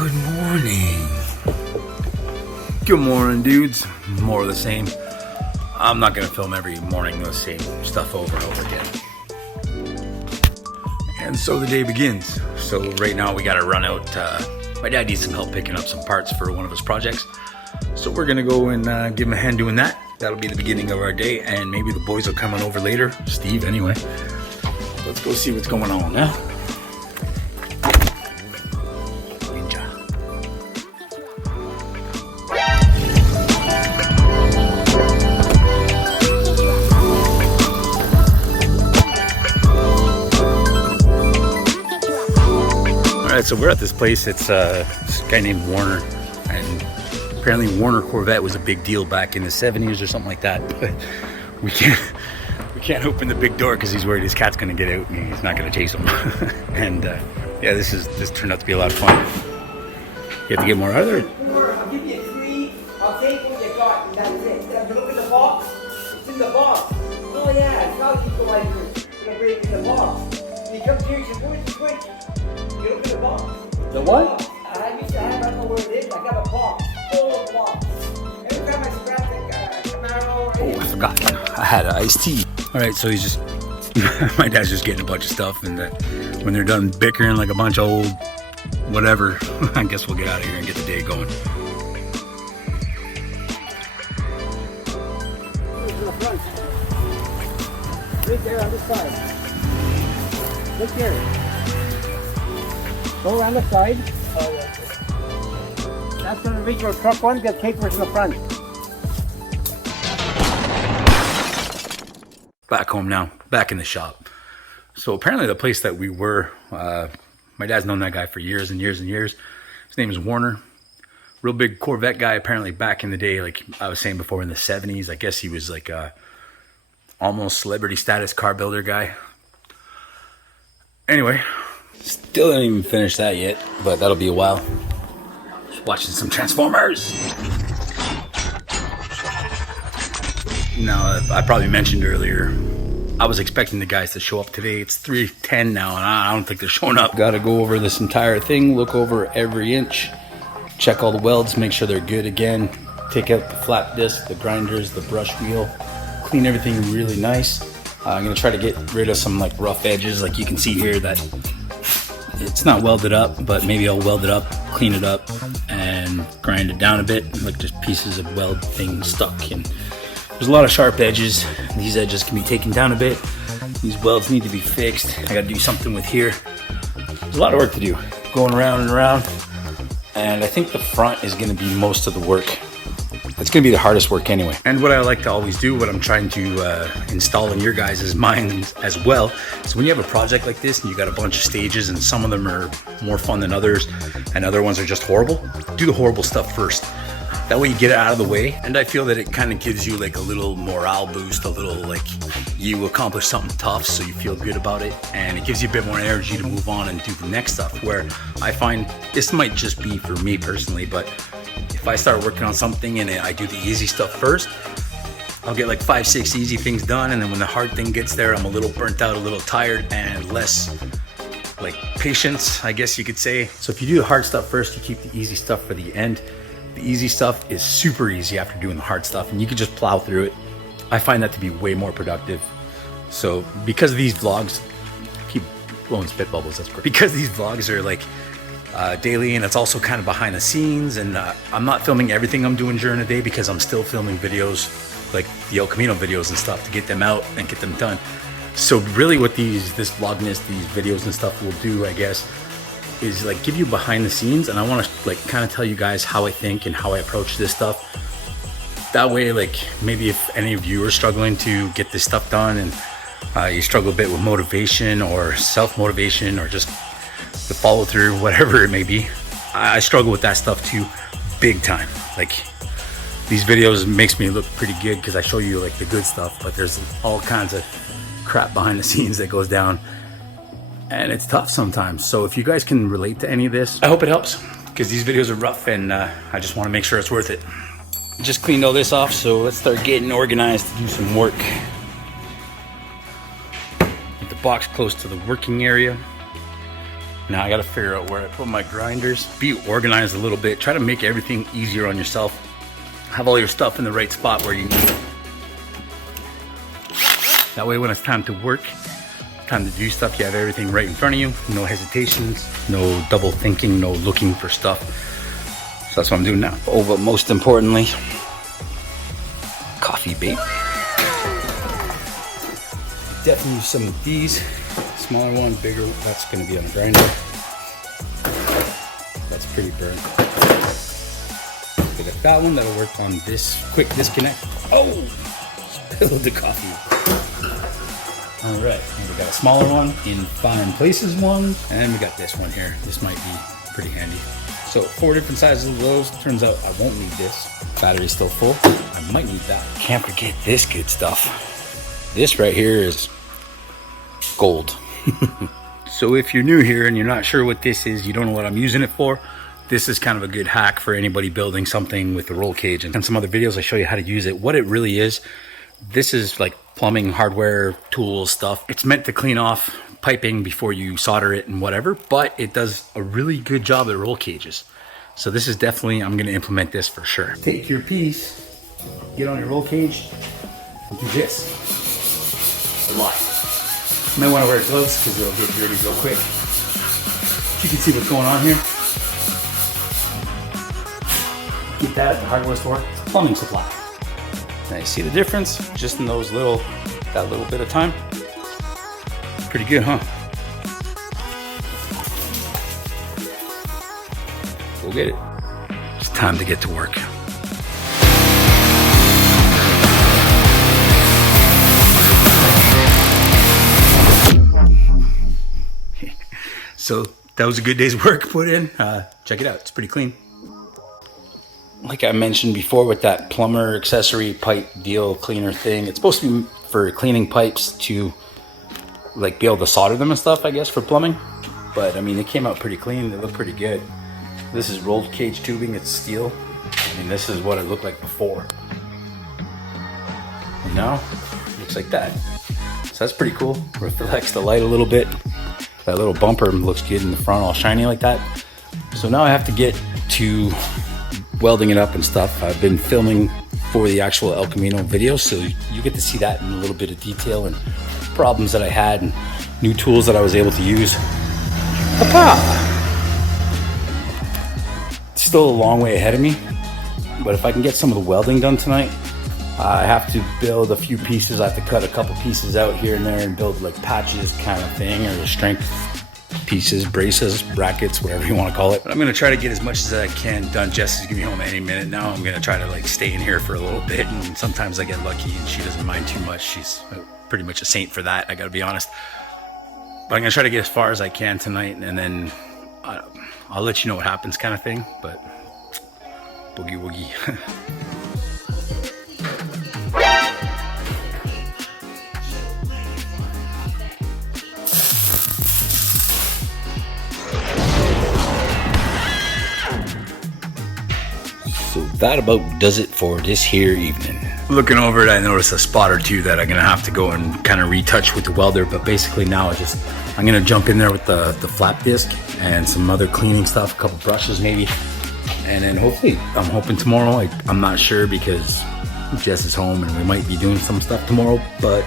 Good morning. Good morning, dudes. More of the same. I'm not gonna film every morning the same stuff over and over again. And so the day begins. So right now we gotta run out. My dad needs some help picking up some parts for one of his projects. So we're gonna go and give him a hand doing that. That'll be the beginning of our day, and maybe the boys will come on over later. Steve, anyway. Let's go see what's going on now. Alright, so we're at this place. It's this guy named Warner, and apparently Warner Corvette was a big deal back in the 70s or something like that. But we can't open the big door because he's worried his cat's gonna get out and he's not gonna chase him. And yeah, this turned out to be a lot of fun. You have to get more out of there. I'll give you 3. I'll take what you got, and that's it. Look at the box. It's in the box. Oh yeah, it's how you go like this. You're gonna bring it in the box. You come here, you where's the switch? You look at the box. The what? I used to have, I don't know where it is. I got a box. Full of box. Every time I scratch the camino. Oh, I forgot. I had an iced tea. Alright, so he's just, my dad's just getting a bunch of stuff, and when they're done bickering like a bunch of old whatever, I guess we'll get out of here and get the day going. Right there on this side. Look here. Go around the side. Oh, yeah. That's going to reach your truck one, get capers in the front. Back home now, back in the shop. So apparently the place that we were, my dad's known that guy for years and years and years. His name is Warner. Real big Corvette guy, apparently back in the day, like I was saying before, in the 70s. I guess he was like a almost celebrity status car builder guy. Anyway, still didn't even finish that yet, but that'll be a while. Just watching some Transformers. Now, I probably mentioned earlier, I was expecting the guys to show up today. It's 3:10 now, and I don't think they're showing up. Got to go over this entire thing, look over every inch, check all the welds, make sure they're good again, take out the flap disc, the grinders, the brush wheel, clean everything really nice. I'm going to try to get rid of some like rough edges, like you can see here that it's not welded up, but maybe I'll weld it up, clean it up, and grind it down a bit, like just pieces of weld things stuck. And there's a lot of sharp edges. These edges can be taken down a bit. These welds need to be fixed. I got to do something with here. There's a lot of work to do, going around and around. And I think the front is going to be most of the work. It's going to be the hardest work anyway. And what I like to always do, what I'm trying to install in your guys' mind as well, is when you have a project like this and you got a bunch of stages and some of them are more fun than others and other ones are just horrible, do the horrible stuff first. That way you get it out of the way. And I feel that it kind of gives you like a little morale boost, a little like you accomplish something tough so you feel good about it. And it gives you a bit more energy to move on and do the next stuff, where I find this might just be for me personally, but if I start working on something and I do the easy stuff first, I'll get like 5-6 easy things done, and then when the hard thing gets there, I'm a little burnt out, a little tired, and less like patience, I guess you could say. So if you do the hard stuff first, you keep the easy stuff for the end. The easy stuff is super easy after doing the hard stuff, and you can just plow through it. I find that to be way more productive. So because of these vlogs, I keep blowing spit bubbles, that's perfect. Because these vlogs are like daily, and it's also kind of behind the scenes, and I'm not filming everything I'm doing during the day because I'm still filming videos like the El Camino videos and stuff to get them out and get them done. So really what this vlogmas, these videos and stuff will do, I guess, is like give you behind the scenes, and I want to like kind of tell you guys how I think and how I approach this stuff. That way, like maybe if any of you are struggling to get this stuff done and you struggle a bit with motivation or self-motivation or just the follow through, whatever it may be, I struggle with that stuff too, big time. Like these videos makes me look pretty good because I show you like the good stuff, but there's all kinds of crap behind the scenes that goes down, and it's tough sometimes. So if you guys can relate to any of this, I hope it helps, because these videos are rough, and I just want to make sure it's worth it. Just cleaned all this off, so let's start getting organized to do some work. Get the box close to the working area. Now I gotta figure out where I put my grinders. Be organized a little bit. Try to make everything easier on yourself. Have all your stuff in the right spot where you need it. That way when it's time to work, time to do stuff, you have everything right in front of you. No hesitations, no double thinking, no looking for stuff. So that's what I'm doing now. Oh, but most importantly, coffee bait. Definitely use some of these. Smaller one, bigger, that's gonna be on a grinder. That's pretty burnt. I got that one that'll work on this quick disconnect. Oh, spilled the coffee. All right, and we got a smaller one in fine places one, and we got this one here. This might be pretty handy. So 4 different sizes of those. Turns out I won't need this. Battery's still full. I might need that. Can't forget this good stuff. This right here is gold. So if you're new here and you're not sure what this is, you don't know what I'm using it for, this is kind of a good hack for anybody building something with the roll cage. And in some other videos I show you how to use it. What it really is, this is like plumbing, hardware, tools, stuff. It's meant to clean off piping before you solder it and whatever, but it does a really good job at roll cages. So this is definitely, I'm gonna implement this for sure. Take your piece, get on your roll cage, and do this. A lot. You might want to wear gloves because it'll get dirty real quick. You can see what's going on here. Get that at the hardware store. It's a plumbing supply. Now you see the difference just in those that little bit of time. Pretty good, huh? Go get it. It's time to get to work. So that was a good day's work put in. Check it out, it's pretty clean. Like I mentioned before with that plumber accessory pipe deal cleaner thing, it's supposed to be for cleaning pipes to like be able to solder them and stuff, I guess, for plumbing. But I mean, it came out pretty clean, they look pretty good. This is rolled cage tubing, it's steel. I mean, this is what it looked like before. And now, it looks like that. So that's pretty cool. Reflects the light a little bit. That little bumper looks good in the front, all shiny like that. So now I have to get to welding it up and stuff. I've been filming for the actual El Camino video, so you get to see that in a little bit of detail and problems that I had and new tools that I was able to use. Papa! Still a long way ahead of me, but if I can get some of the welding done tonight, I have to build a few pieces. I have to cut a couple pieces out here and there and build like patches kind of thing, or strength pieces, braces, brackets, whatever you want to call it. But I'm gonna try to get as much as I can done. Jess is gonna be home any minute now. I'm gonna try to like stay in here for a little bit, and sometimes I get lucky and she doesn't mind too much. She's pretty much a saint for that, I gotta be honest. But I'm gonna try to get as far as I can tonight, and then I'll let you know what happens kind of thing, but boogie woogie. So that about does it for this here evening. Looking over it, I noticed a spot or two that I'm gonna have to go and kind of retouch with the welder, but basically now I'm gonna jump in there with the flap disc and some other cleaning stuff, a couple brushes maybe, and then hopefully, I'm hoping tomorrow, I'm not sure because Jess is home and we might be doing some stuff tomorrow, but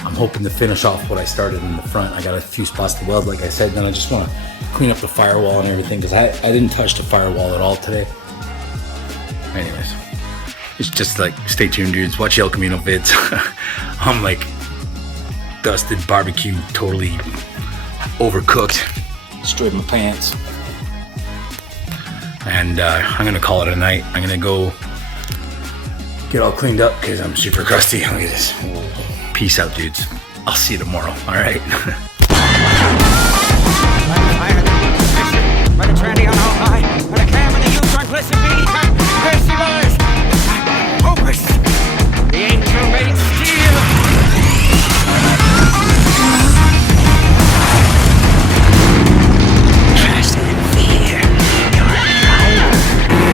I'm hoping to finish off what I started in the front. I got a few spots to weld, like I said, then I just wanna clean up the firewall and everything because I didn't touch the firewall at all today. Anyways, it's just like, stay tuned, dudes. Watch El Camino vids. I'm like dusted, barbecue, totally overcooked. Destroyed my pants. And I'm gonna call it a night. I'm gonna go get all cleaned up because I'm super crusty. Look at this. Peace out, dudes. I'll see you tomorrow. All right. But it's ready on all high. But a cam in the youth run, listen me.